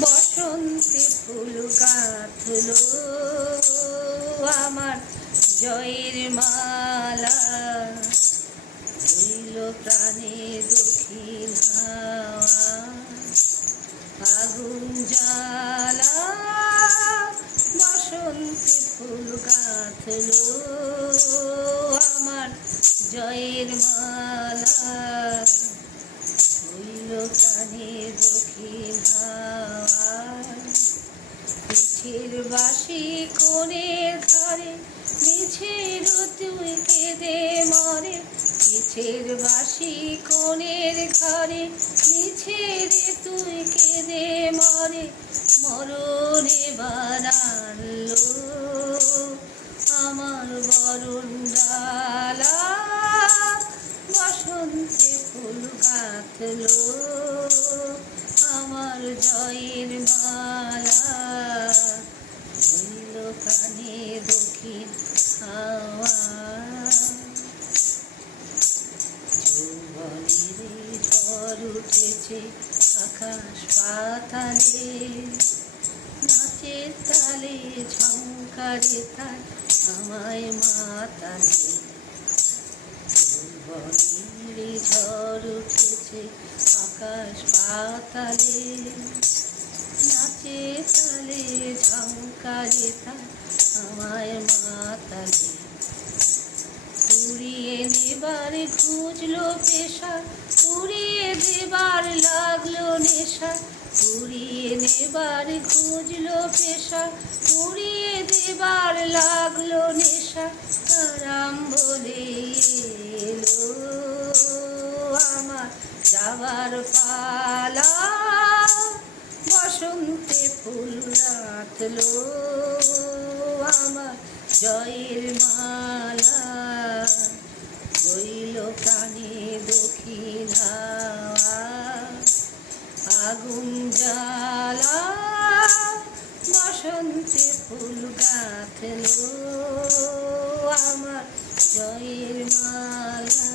বসন্তে ফুল গাঁথলো আমার জয়ের মালা, হইল প্রাণে দক্ষিণ হাওয়া আগুন জ্বালা। বসন্তে ফুল গাঁথলো আমার জয়ের মালা, হইল প্রাণে দক্ষিণ হাওয়া। পিছের বাঁশি কোণের ঘরে মিছের তুই কেঁদে মরে, পিছের বাঁশি কোণের ঘরে মিছের তুই কেঁদে মরে। মরণে বানালো আমার বরণ ডালা, বসন্তে ফুল গাঁথলো আমার জয়ের মালা, হইল কানে দক্ষিণ হাওয়া। যৌবনের ঝড় উঠেছে আকাশ পাতালে, নাচের তালে ঝংকারে তাই আমায় মাতালে। যৌবনের ঝড় উঠেছে আকাশ পাতালে, নাচে তালে ঝংকারে তাই আমায় মাতালে। উড়িয়ে নেবার খুঁজলো পেশা, উড়িয়ে দেবার লাগলো নেশা। উড়িয়ে নেবার খুঁজলো পেশা, উড়িয়ে দেবার লাগলো নেশা। আরাম বলে এলো আমার যাবার পালা, বসন্তে ফুল গাঁথলো আমার জয়ের মালা, হইল প্রাণে দক্ষিণ হাওয়া আগুন জ্বালা। বসন্তে ফুল গাঁথলো আমার জয়ের মালা।